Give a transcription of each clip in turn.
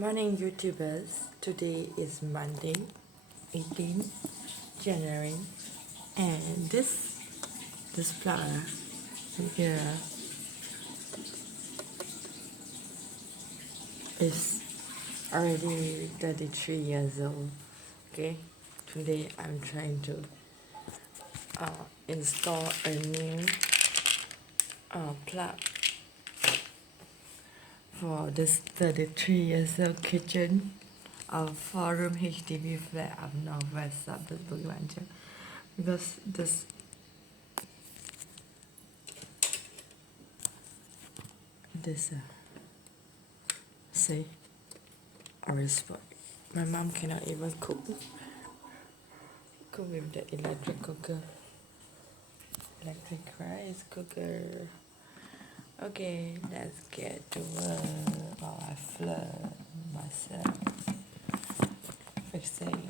Morning YouTubers, today is Monday, 18th January, and this flower here is already 33 years old. Okay, today I'm trying to install a new plug for this 33 years old kitchen of 4-room HDB flat of Northwest Suburbs, Bukit because this see orange spot. My mom cannot even cook with the electric rice cooker. Okay, let's get to work while I flirt myself fixing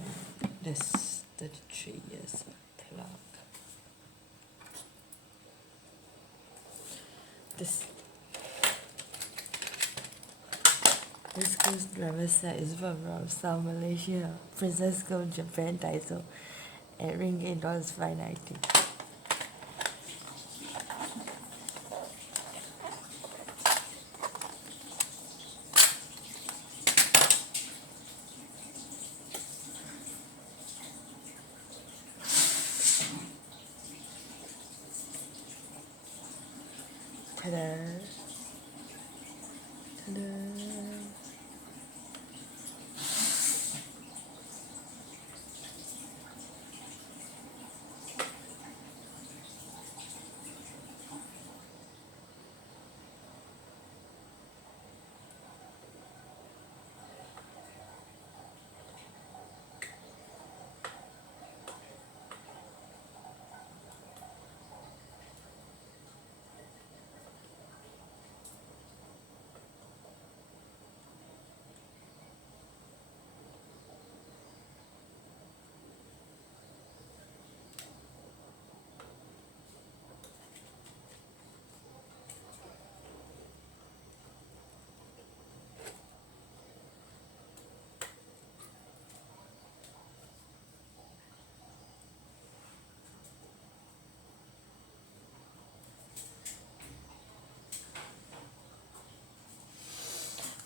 this 33 years clock. This screwdriver set is from South Malaysia, Princess Gold Japan Daiso, at ringgit $5.90. Ta-da! Ta-da!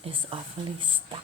It's awfully stuck.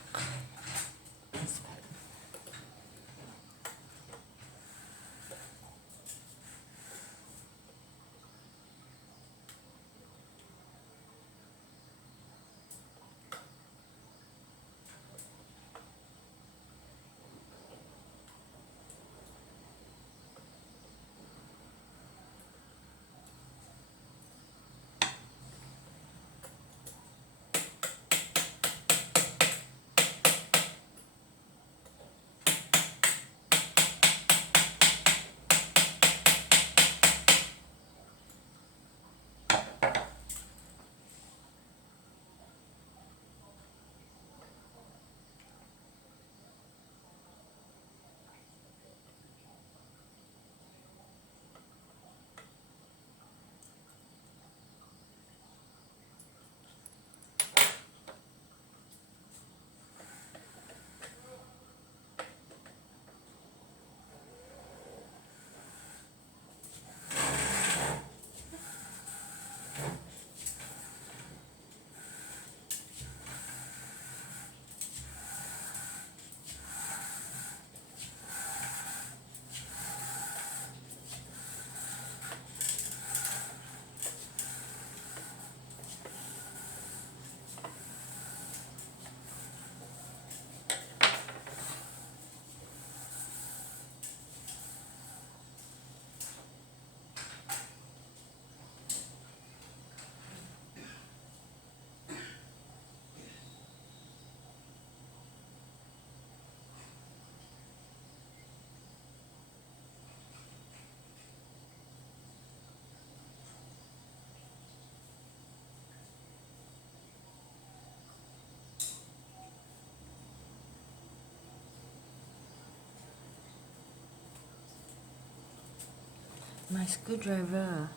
My screwdriver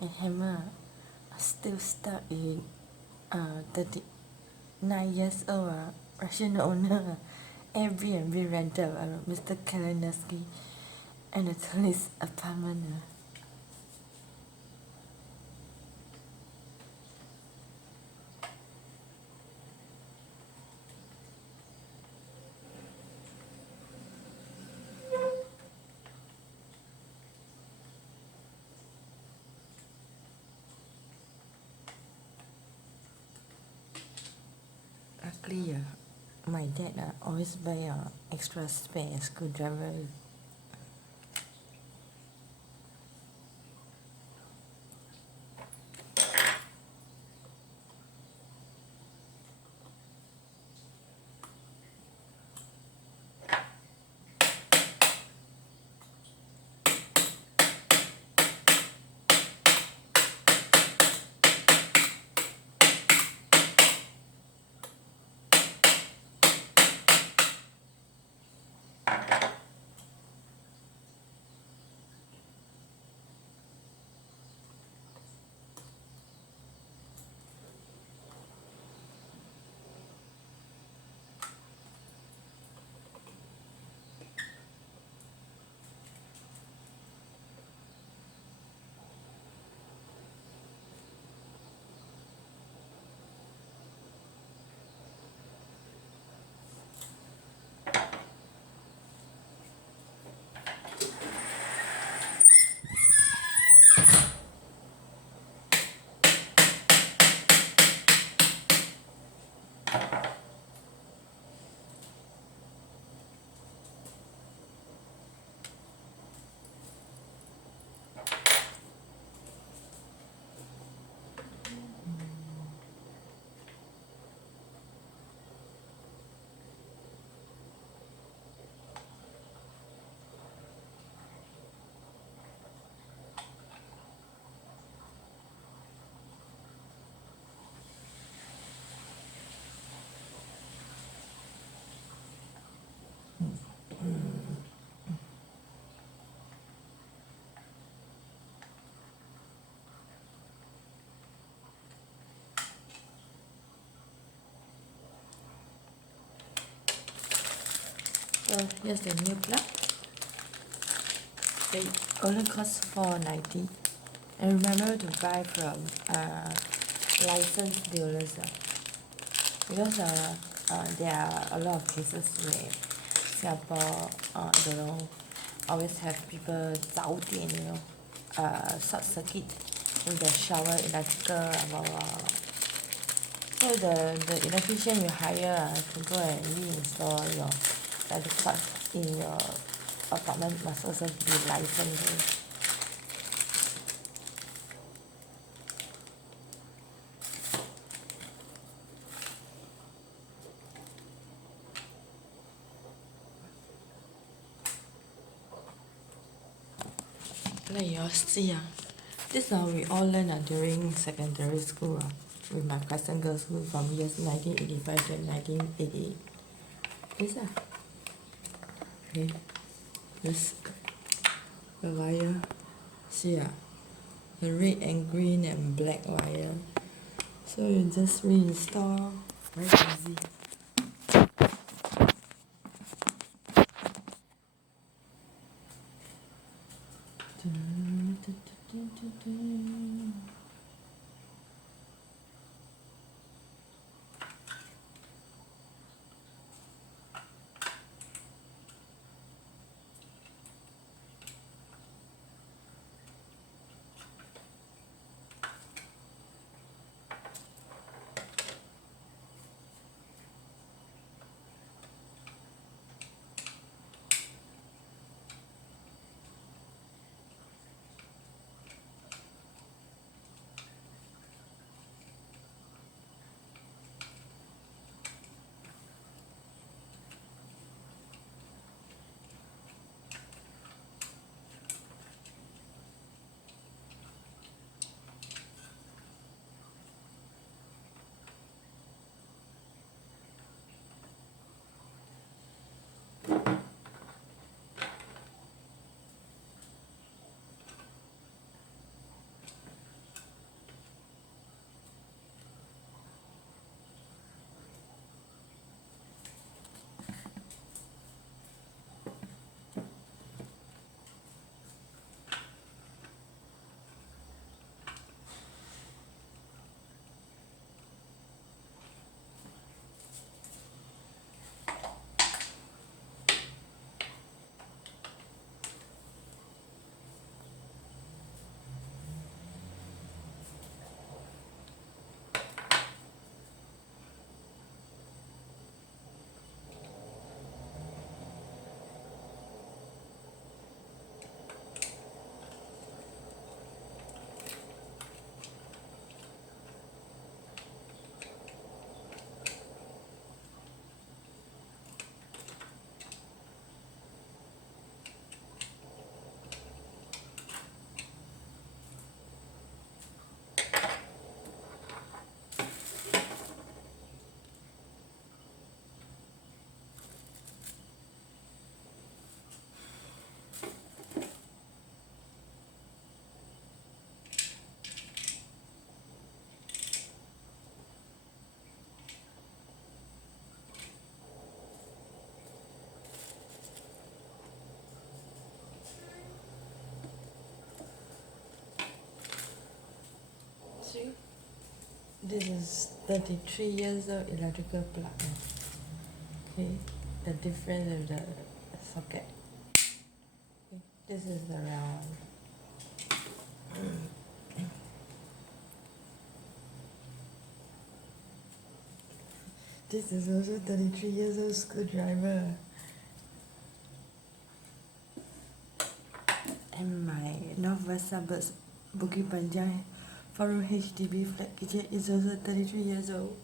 and hammer are still stuck in 39 years old Russian owner, Airbnb rental, Mr. Kalinowski, Anatoly's apartment. Luckily, my dad always buy extra spare screwdriver. So here's the new plug. They only cost $4.90. And remember to buy from licensed dealers because there are a lot of cases where Singapore, don't know, always have people 早点, short circuit with the shower electrical, blah, blah, blah. So the electrician you hire to go and reinstall your electric plug in your apartment must also be licensed. Let you all see. This we all learn during secondary school with my Crescent Girls' School from years 1985 to 1988. This okay. This the wire. See the red and green and black wire. So you just reinstall. Very easy. This is 33 years of electrical plug. Okay, the difference of the socket. Okay. This is the round. This is also 33 years old screwdriver. And my northwest suburbs, Bukit Panjang, 4-room HDB flat kitchen is also 33 years old.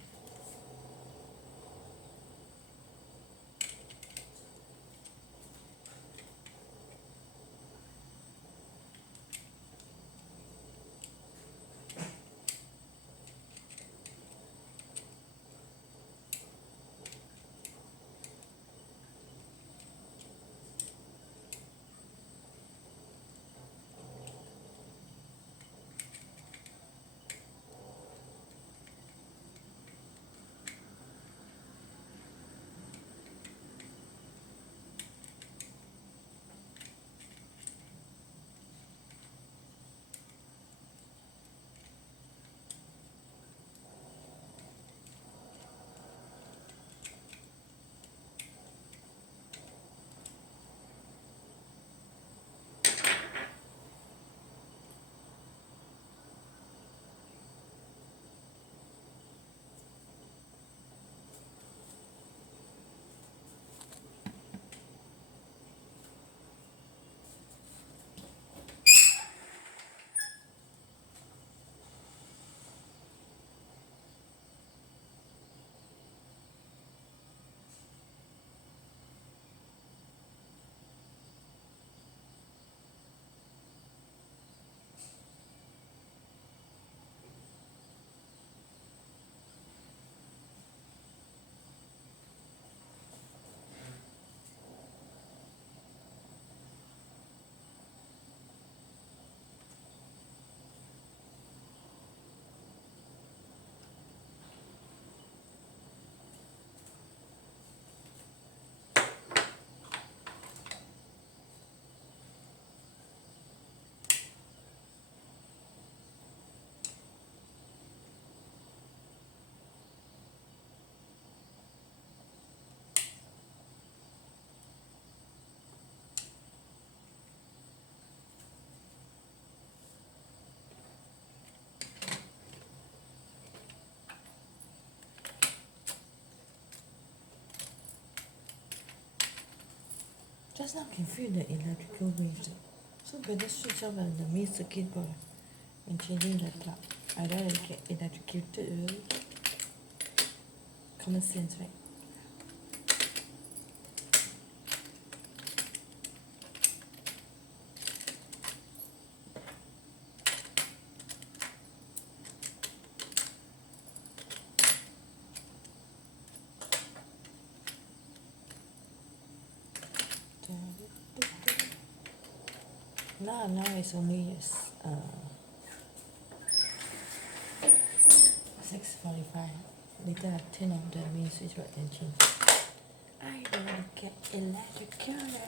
Just now can feel the electrical waves. So better switch off the main circuit board and changing the plug. I don't want to get electrocuted. Common sense, right? Now it's only 6:45. Later I turn on the main switch board and change. I don't want to get electrocuted.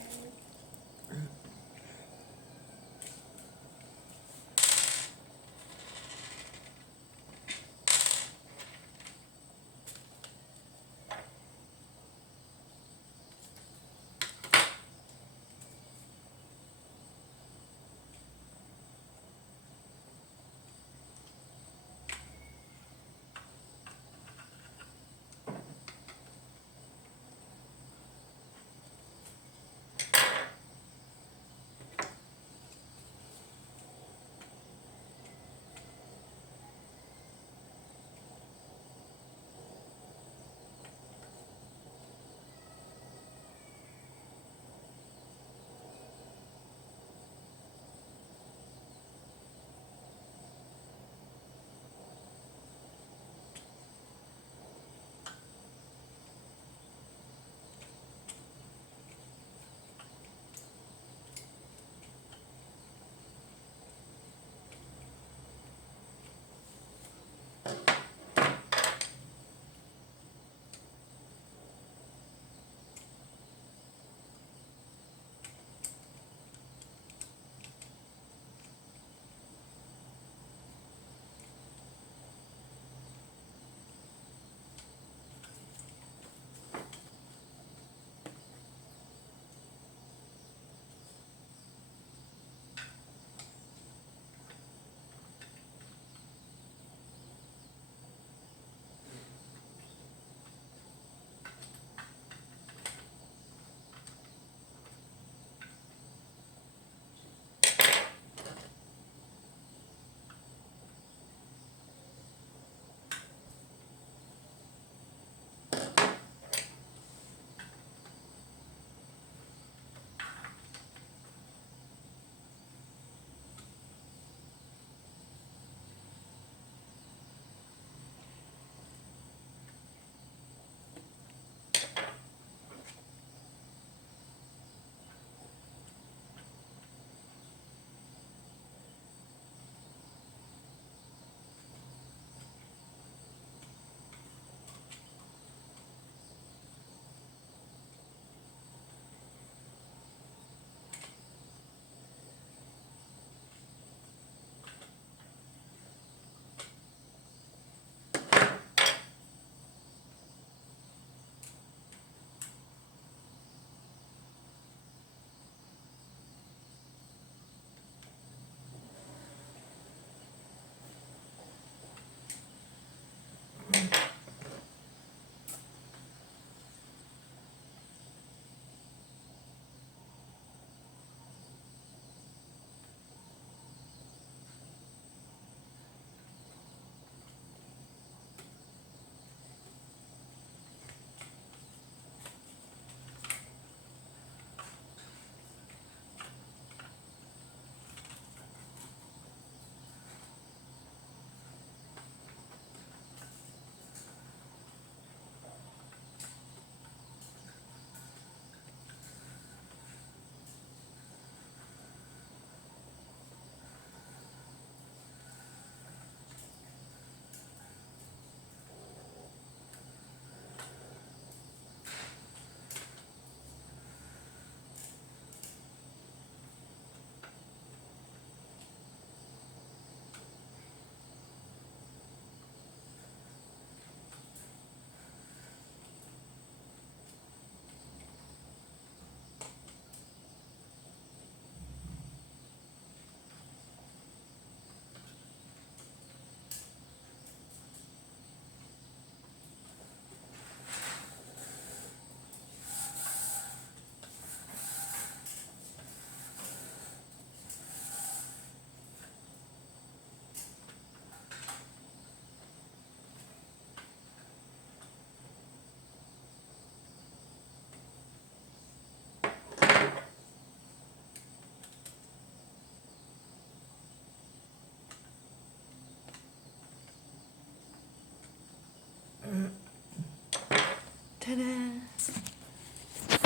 Ta-da!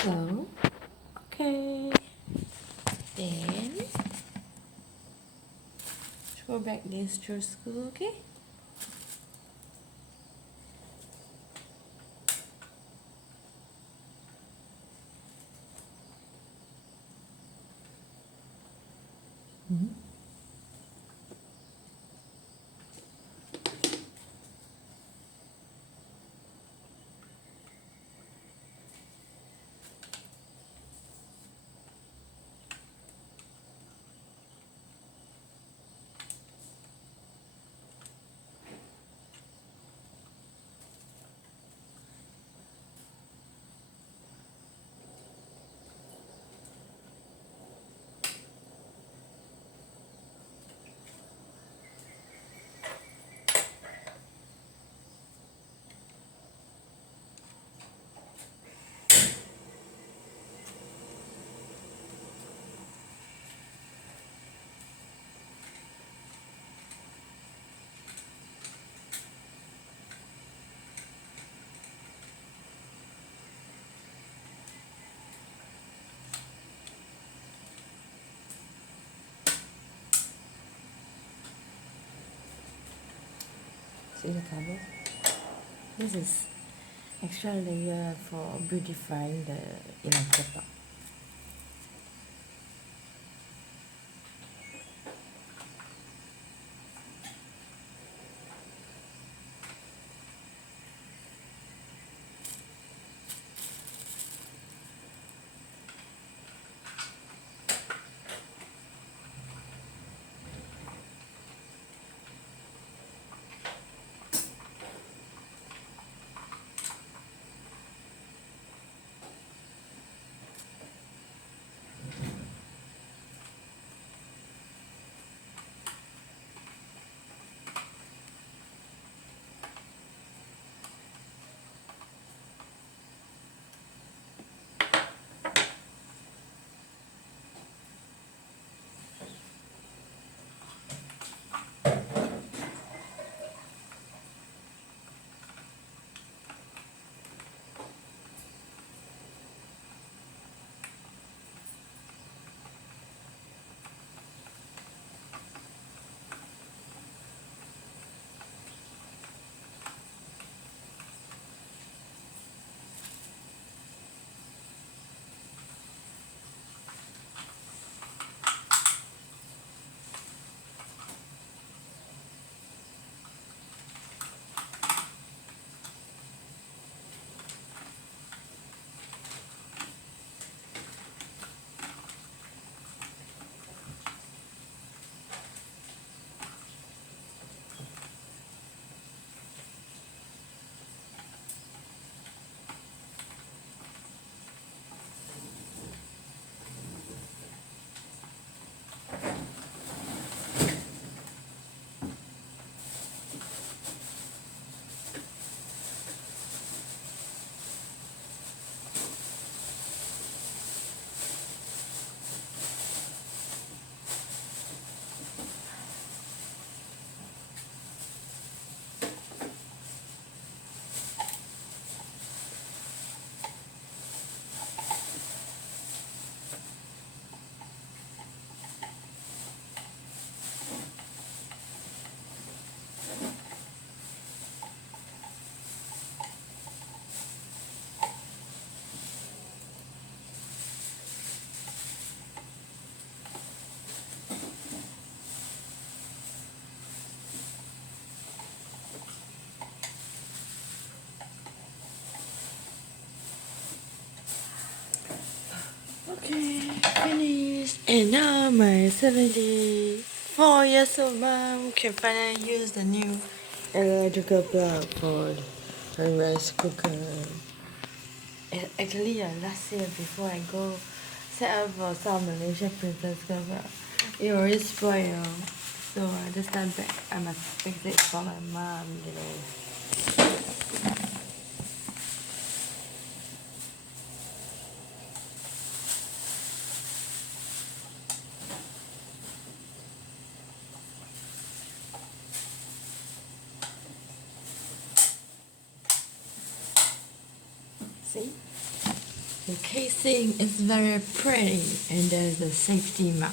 So, okay. Then, throw back this to school, okay? See the cover? This is extra layer for beautifying the inner part. Okay, finished. And now my 74 years old mom can finally use the new electrical plug for her rice cooker. Actually, last year before I go set up for South Malaysia Princess Club, it already spoiled. So this time back, I must fix it for my mom. The casing is very pretty and there's a safety mark.